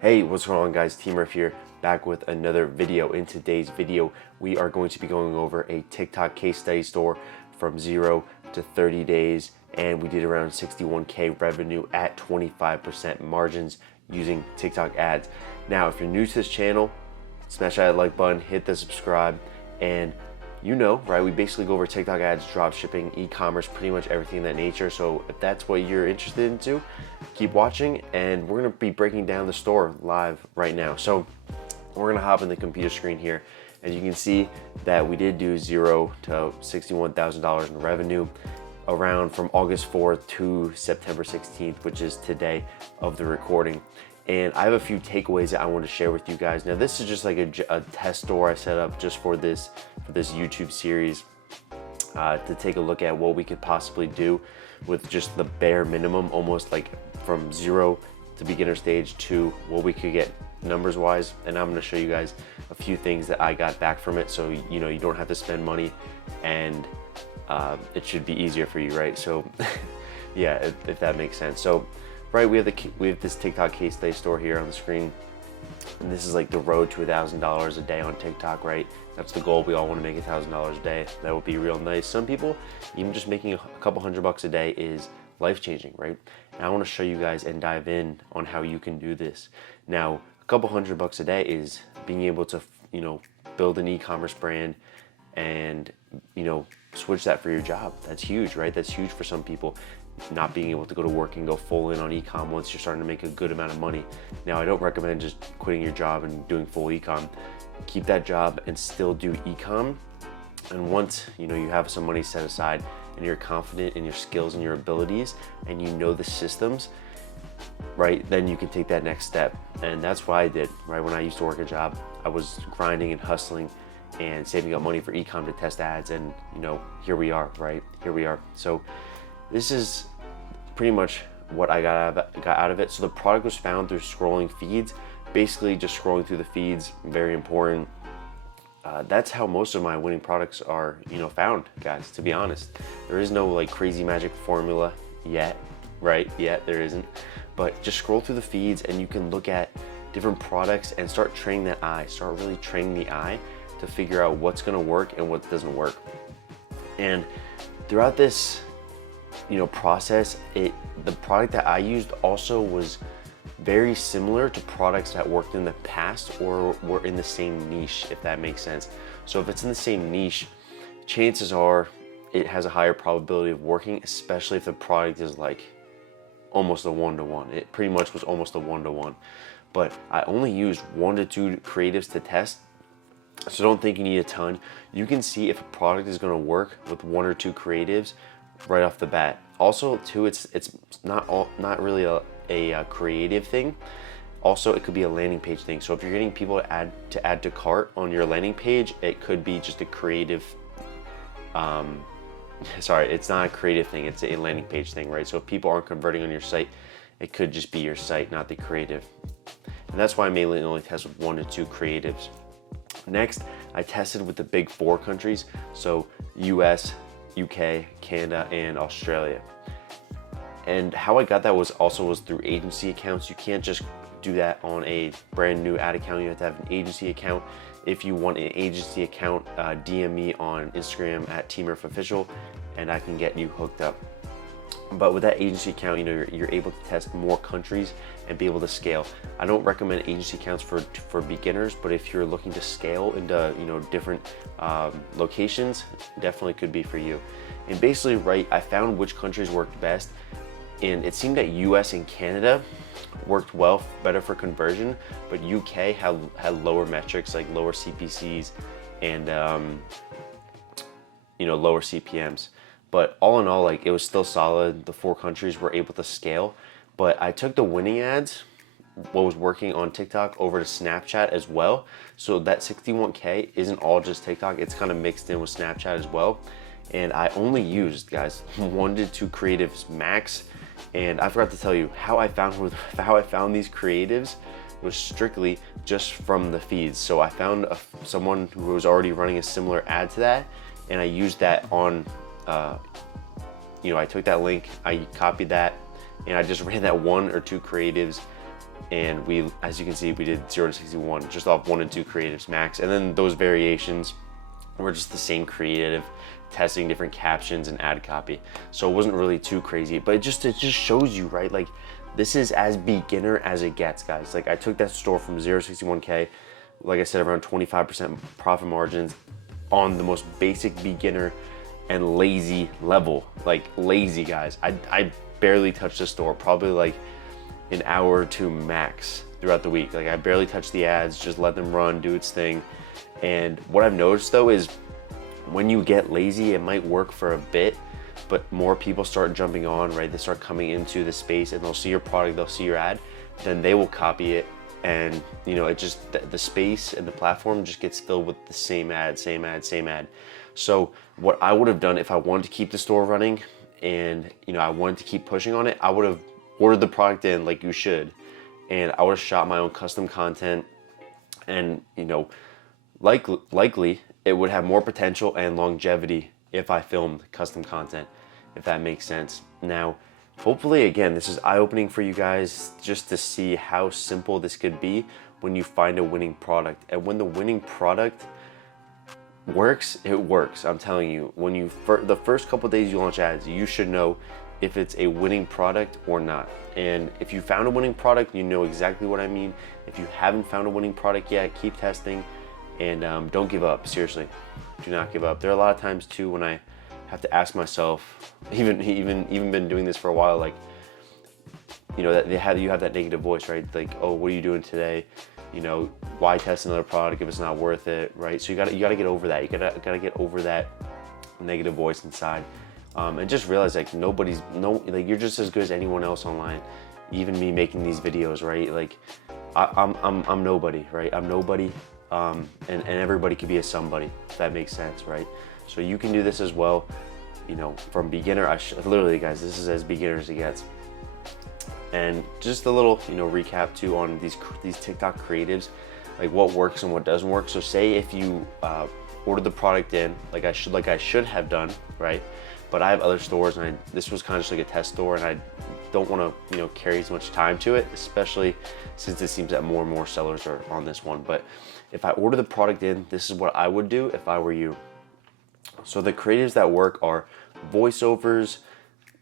Hey, what's going on guys? Team Riff here, back with another video. In today's video, we are going to be going over a TikTok case study store from 0 to 30 days, and we did around 61K revenue at 25% margins using TikTok ads. Now, if you're new to this channel, smash that like button, hit the subscribe, and you know, right, we basically go over TikTok ads, drop shipping, e-commerce, pretty much everything of that nature. So if that's what you're interested into, keep watching, and we're gonna be breaking down the store live right now. So we're gonna hop in the computer screen here, and you can see that we did do 0 to $61,000 in revenue around from August 4th to September 16th, which is today of the recording. And I have a few takeaways that I want to share with you guys. Now, this is just like a test store I set up just for this YouTube series to take a look at what we could possibly do with just the bare minimum, almost like from 0 to beginner stage to what we could get numbers wise. And I'm going to show you guys a few things that I got back from it, so you know you don't have to spend money, and it should be easier for you, right? So yeah, if that makes sense. So right, we have this TikTok case study store here on the screen, and this is like the road to $1,000 a day on TikTok, right? That's the goal. We all want to make $1,000 a day. That would be real nice. Some people, even just making a couple $100 a day is life-changing, right? And I want to show you guys and dive in on how you can do this. Now, a couple $100 a day is being able to, you know, build an e-commerce brand and, you know, switch that for your job. That's huge, right? That's huge for some people, not being able to go to work and go full in on e-com once you're starting to make a good amount of money. Now, I don't recommend just quitting your job and doing full e-com. Keep that job and still do e-com. And once, you know, you have some money set aside and you're confident in your skills and your abilities and you know the systems, right, then you can take that next step. And that's what I did, right? When I used to work a job, I was grinding and hustling and saving up money for e-com to test ads, and you know, here we are, right? Here we are. So this is pretty much what I got out of it. So the product was found through scrolling feeds, basically just scrolling through the feeds. Very important. That's how most of my winning products are, you know, found, guys. To be honest, there is no like crazy magic formula yet, right? Yet there isn't. But just scroll through the feeds, and you can look at different products and start training that eye. Start really training the eye to figure out what's going to work and what doesn't work. And throughout this, you know, process, the product that I used also was very similar to products that worked in the past or were in the same niche, if that makes sense. So if it's in the same niche, chances are it has a higher probability of working, especially if the product is like almost a one-to-one. It pretty much was almost a one-to-one. But I only used 1 to 2 creatives to test. So don't think you need a ton. You can see if a product is going to work with 1 or 2 creatives right off the bat. Also, too, it's not really a creative thing. Also, it could be a landing page thing. So if you're getting people to add to cart on your landing page, it could be just a creative. Sorry, it's not a creative thing. It's a landing page thing, right? So if people aren't converting on your site, it could just be your site, not the creative. And that's why I mainly only test with 1 to 2 creatives. Next, I tested with the big 4 countries, so US, UK, Canada, and Australia. And how I got that was through agency accounts. You can't just do that on a brand new ad account. You have to have an agency account. If you want an agency account, DM me on Instagram at TeamRiffOfficial, and I can get you hooked up. But with that agency account, you know, you're able to test more countries and be able to scale. I don't recommend agency accounts for beginners, but if you're looking to scale into, you know, different locations, definitely could be for you. And basically, right, I found which countries worked best, and it seemed that US and Canada worked better for conversion, but UK had lower metrics, like lower CPCs and you know, lower CPMs. But all in all, like, it was still solid. The 4 countries were able to scale. But I took the winning ads, what was working on TikTok, over to Snapchat as well. So that 61K isn't all just TikTok. It's kind of mixed in with Snapchat as well. And I only used, guys, 1 to 2 creatives max. And I forgot to tell you, how I found these creatives was strictly just from the feeds. So I found someone who was already running a similar ad to that, and I used that on you know, I took that link, I copied that, and I just ran that 1 or 2 creatives and we, as you can see, we did 0 to 61 just off 1 and 2 creatives max, and then those variations were just the same creative, testing different captions and ad copy. So it wasn't really too crazy, but it just shows you, right? Like, this is as beginner as it gets, guys. Like, I took that store from 0 to 61K, like I said, around 25% profit margins on the most basic beginner and lazy level. Like, lazy, guys. I barely touched the store, probably like an hour or two max throughout the week. Like, I barely touched the ads, just let them run, do its thing. And what I've noticed though is when you get lazy, it might work for a bit, but more people start jumping on, right? They start coming into the space and they'll see your product, they'll see your ad, then they will copy it. And you know, it just, the space and the platform just gets filled with the same ad, same ad, same ad. So what I would have done if I wanted to keep the store running and, you know, I wanted to keep pushing on it, I would have ordered the product in like you should, and I would have shot my own custom content, and you know, likely it would have more potential and longevity if I filmed custom content, if that makes sense. Now, hopefully, again, this is eye-opening for you guys just to see how simple this could be when you find a winning product. And when the winning product works, it works. I'm telling you, when you the first couple days you launch ads, you should know if it's a winning product or not. And if you found a winning product, you know exactly what I mean. If you haven't found a winning product yet, keep testing, and don't give up. Seriously, do not give up. There are a lot of times too when I have to ask myself, even been doing this for a while, like, you know, that you have that negative voice, right? Like, oh, what are you doing today? You know, why test another product if it's not worth it, right? So you gotta get over that. You gotta get over that negative voice inside, and just realize like like you're just as good as anyone else online. Even me making these videos, right? Like, I'm nobody, right? I'm nobody, and everybody could be a somebody, if that makes sense, right? So you can do this as well, you know, from beginner. Literally, guys, this is as beginner as it gets. And just a little, you know, recap too on these TikTok creatives, like what works and what doesn't work. So say if you ordered the product in, like I should have done, right? But I have other stores, and this was kind of just like a test store, and I don't want to, you know, carry as much time to it, especially since it seems that more and more sellers are on this one. But if I order the product in, this is what I would do if I were you. So the creatives that work are voiceovers,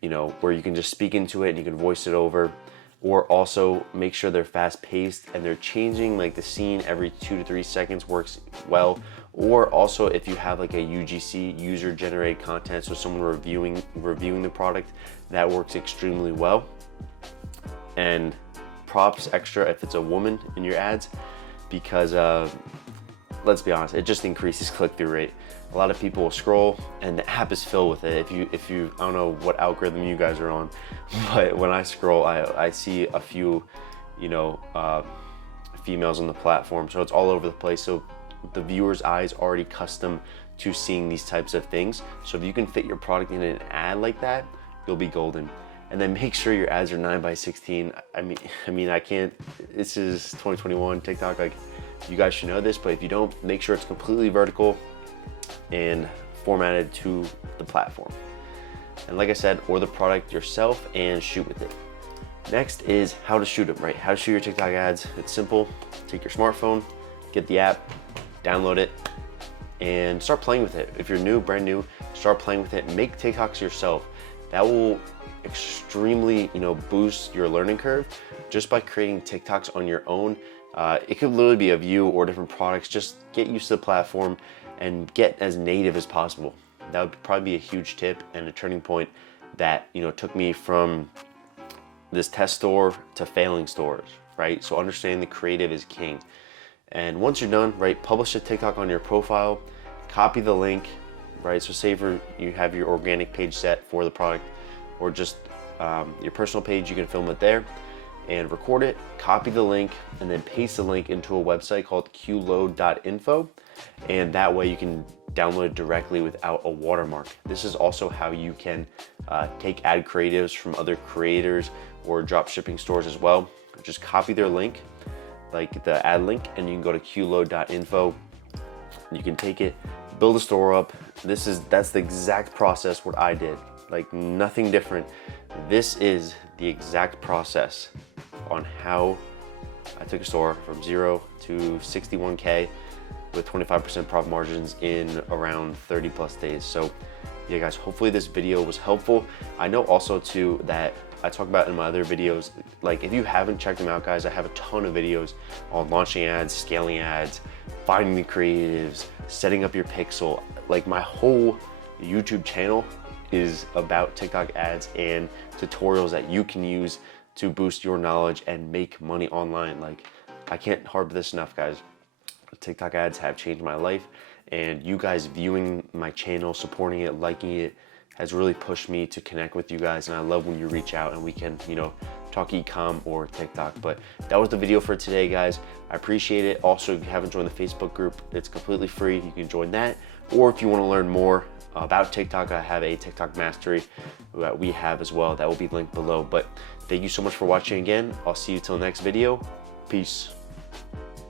you know, where you can just speak into it and you can voice it over, or also make sure they're fast paced and they're changing like the scene every 2 to 3 seconds works well. Or also if you have like a UGC, user generated content, so someone reviewing the product, that works extremely well. And props extra if it's a woman in your ads, because let's be honest, it just increases click-through rate. A lot of people will scroll and the app is filled with it. If you I don't know what algorithm you guys are on, but when I scroll, I see a few, you know, females on the platform, so it's all over the place. So the viewer's eye is already accustomed to seeing these types of things. So if you can fit your product in an ad like that, you'll be golden. And then make sure your ads are 9:16. I mean, I can't. This is 2021 TikTok. Like, you guys should know this, but if you don't, make sure it's completely vertical and formatted to the platform. And like I said, order the product yourself and shoot with it. Next is how to shoot them, right? How to shoot your TikTok ads. It's simple. Take your smartphone, get the app, download it, and start playing with it. If you're new, brand new, start playing with it. Make TikToks yourself. That will extremely, you know, boost your learning curve just by creating TikToks on your own. It could literally be of you or different products. Just get used to the platform and get as native as possible. That would probably be a huge tip and a turning point that, you know, took me from this test store to failing stores, right? So understanding the creative is king. And once you're done, right, publish a TikTok on your profile, copy the link, right? So say you have your organic page set for the product, or just your personal page, you can film it there and record it, copy the link, and then paste the link into a website called qload.info. And that way you can download it directly without a watermark. This is also how you can take ad creatives from other creators or drop shipping stores as well. Just copy their link, like the ad link, and you can go to qload.info. You can take it, build a store up. That's the exact process what I did. Like, nothing different. This is the exact process on how I took a store from 0 to 61K with 25% profit margins in around 30 plus days. So yeah guys, hopefully this video was helpful. I know also too that I talk about in my other videos, like if you haven't checked them out guys, I have a ton of videos on launching ads, scaling ads, finding the creatives, setting up your pixel. Like my whole YouTube channel is about TikTok ads and tutorials that you can use to boost your knowledge and make money online. Like I can't harp this enough guys. TikTok ads have changed my life, and you guys viewing my channel, supporting it, liking it has really pushed me to connect with you guys, and I love when you reach out and we can, you know, talk e-com or TikTok. But that was the video for today guys. I appreciate it. Also, if you haven't joined the Facebook group, it's completely free. You can join that, or if you want to learn more about TikTok, I have a TikTok mastery that we have as well that will be linked below. But thank you so much for watching again. I'll see you till next video. Peace.